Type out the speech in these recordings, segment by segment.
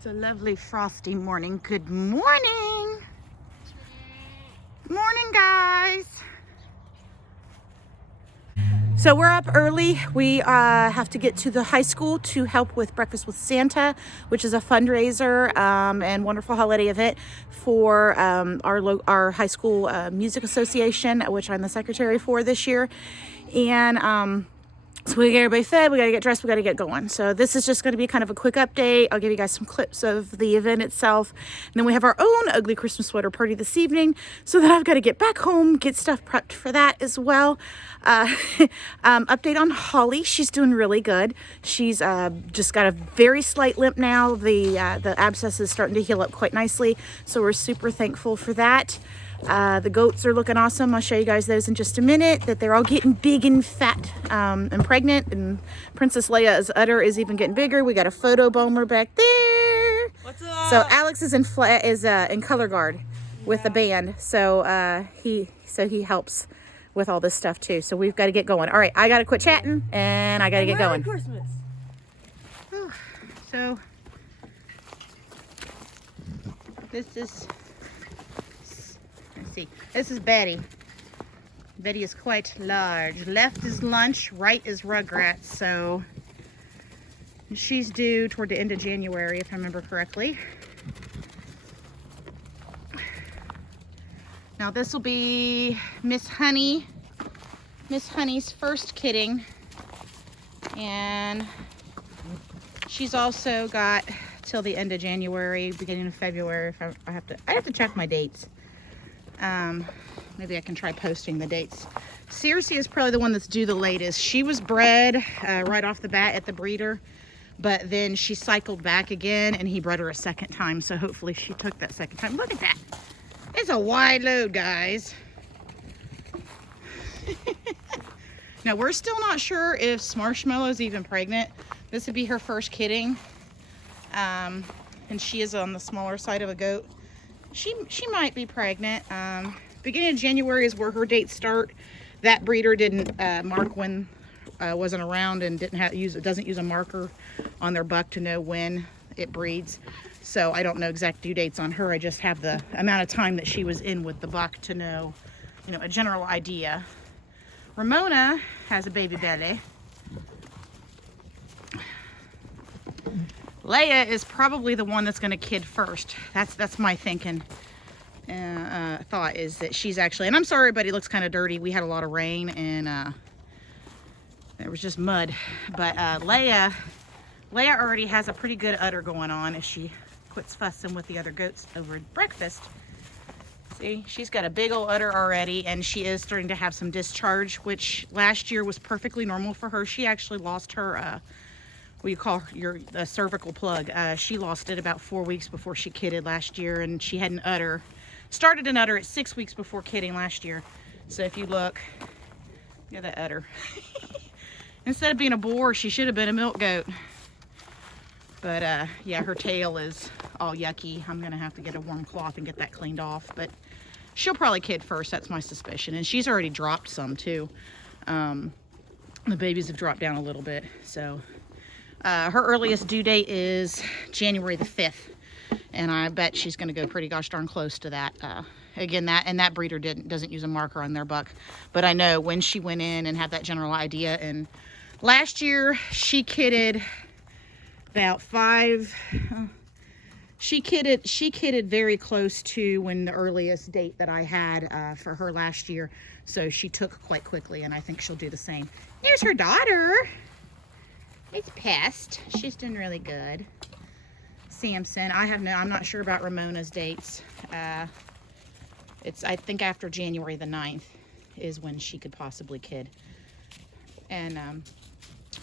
It's a lovely frosty morning. Good morning. Morning, guys. So we're up early. We have to get to the high school to help with Breakfast with Santa, which is a fundraiser and wonderful holiday event for our high school music association, which I'm the secretary for this year. And so we get everybody fed, we got to get dressed, we got to get going. So this is just going to be kind of a quick update. I'll give you guys some clips of the event itself. And then we have our own ugly Christmas sweater party this evening. So then I've got to get back home, get stuff prepped for that as well. Update on Holly. She's doing really good. She's just got a very slight limp now. The abscess is starting to heal up quite nicely. So we're super thankful for that. The goats are looking awesome. I'll show you guys those in just a minute, that they're all getting big and fat and pregnant, and Princess Leia's udder is even getting bigger. We got a photo bomber back there. What's up? So Alex is in color guard with the band, so he helps with all this stuff too. So we've got to get going. All right, I got to quit chatting and I got to get going. Merry Christmas. So this is, let's see, this is Betty. Betty is quite large. Left is lunch, right is Rugrats. So she's due toward the end of January, if I remember correctly. Now this will be Miss Honey's first kidding. And she's also got till the end of January, beginning of February. If I have to check my dates. Maybe I can try posting the dates. Circe is probably the one that's due the latest. She was bred right off the bat at the breeder, but then she cycled back again and he bred her a second time. So hopefully she took that second time. Look at that. It's a wide load, guys. Now we're still not sure if Marshmallow's even pregnant. This would be her first kidding. And she is on the smaller side of a goat. She might be pregnant. Beginning of January is where her dates start. That breeder didn't mark when wasn't around and doesn't use a marker on their buck to know when it breeds. So I don't know exact due dates on her. I just have the amount of time that she was in with the buck to know, a general idea. Ramona has a baby belly. Leia is probably the one that's going to kid first. That's my thinking. Thought is that she's actually, and I'm sorry, but it looks kind of dirty. We had a lot of rain and there was just mud. But Leia already has a pretty good udder going on as she quits fussing with the other goats over breakfast. See, she's got a big old udder already, and she is starting to have some discharge, which last year was perfectly normal for her. She actually lost her what you call your cervical plug. She lost it about 4 weeks before she kidded last year, and she had an udder. Started an udder at 6 weeks before kidding last year. So if you look at that udder. Instead of being a boar, she should have been a milk goat. But yeah, her tail is all yucky. I'm gonna have to get a warm cloth and get that cleaned off. But she'll probably kid first, that's my suspicion. And she's already dropped some too. The babies have dropped down a little bit. So her earliest due date is January the 5th. And I bet she's going to go pretty gosh darn close to that. Again, that breeder doesn't use a marker on their buck. But I know when she went in and had that general idea. And last year she kidded about 5. She kidded very close to when the earliest date that I had for her last year. So she took quite quickly, and I think she'll do the same. There's her daughter. It's Pest. She's doing really good. Samson. I'm not sure about Ramona's dates. It's, I think, after January the 9th is when she could possibly kid. And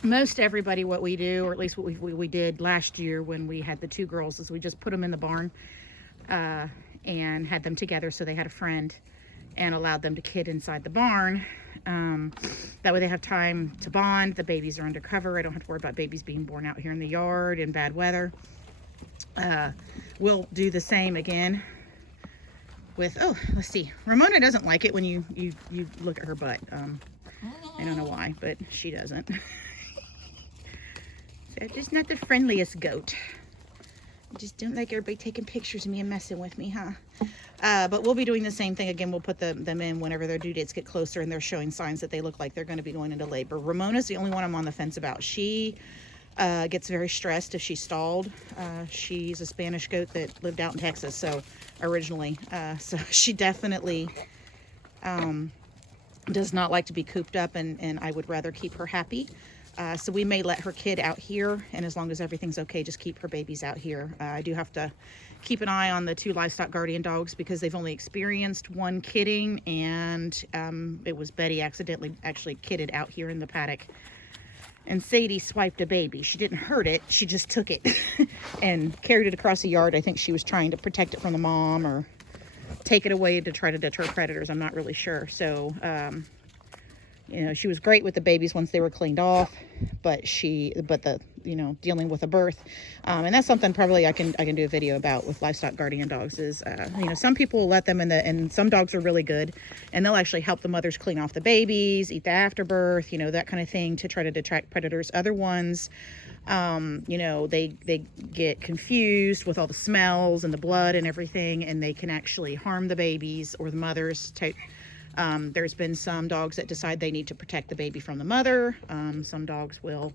most everybody, what we do, or at least what we did last year when we had the 2 girls, is we just put them in the barn and had them together so they had a friend, and allowed them to kid inside the barn. That way they have time to bond. The babies are undercover. I don't have to worry about babies being born out here in the yard in bad weather. We'll do the same again with, let's see. Ramona doesn't like it when you look at her butt. I don't know why, but she doesn't. So just not the friendliest goat. Just don't like everybody taking pictures of me and messing with me, huh? But we'll be doing the same thing again. We'll put them in whenever their due dates get closer and they're showing signs that they look like they're going to be going into labor. Ramona's the only one I'm on the fence about. She gets very stressed if she's stalled. She's a Spanish goat that lived out in Texas, so originally. So she definitely does not like to be cooped up, and I would rather keep her happy. So we may let her kid out here, and as long as everything's okay, just keep her babies out here. I do have to keep an eye on the 2 livestock guardian dogs because they've only experienced 1 kidding, and it was Betty accidentally actually kidded out here in the paddock. And Sadie swiped a baby. She didn't hurt it, she just took it and carried it across the yard. I think she was trying to protect it from the mom or take it away to try to deter predators. I'm not really sure. So, you know, she was great with the babies once they were cleaned off, but dealing with a birth, and that's something probably I can do a video about with livestock guardian dogs is, you know, some people will let them in and some dogs are really good and they'll actually help the mothers clean off the babies, eat the afterbirth, you know, that kind of thing to try to detract predators. Other ones, you know, they get confused with all the smells and the blood and everything, and they can actually harm the babies or the mothers. There's been some dogs that decide they need to protect the baby from the mother. Some dogs will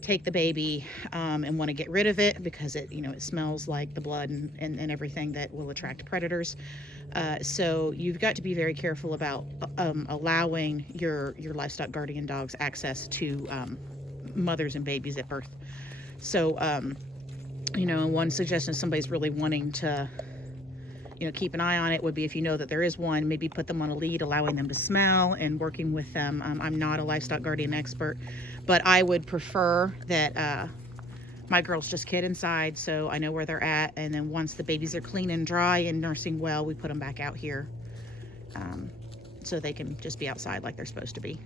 take the baby and want to get rid of it because it, you know, it smells like the blood and everything that will attract predators. So you've got to be very careful about allowing your livestock guardian dogs access to mothers and babies at birth. So, you know, one suggestion somebody's really wanting to, you know, keep an eye on it would be if you know that there is one, maybe put them on a lead, allowing them to smell and working with them. I'm not a livestock guardian expert, but I would prefer that my girls just kid inside so I know where they're at. And then once the babies are clean and dry and nursing well, we put them back out here so they can just be outside like they're supposed to be.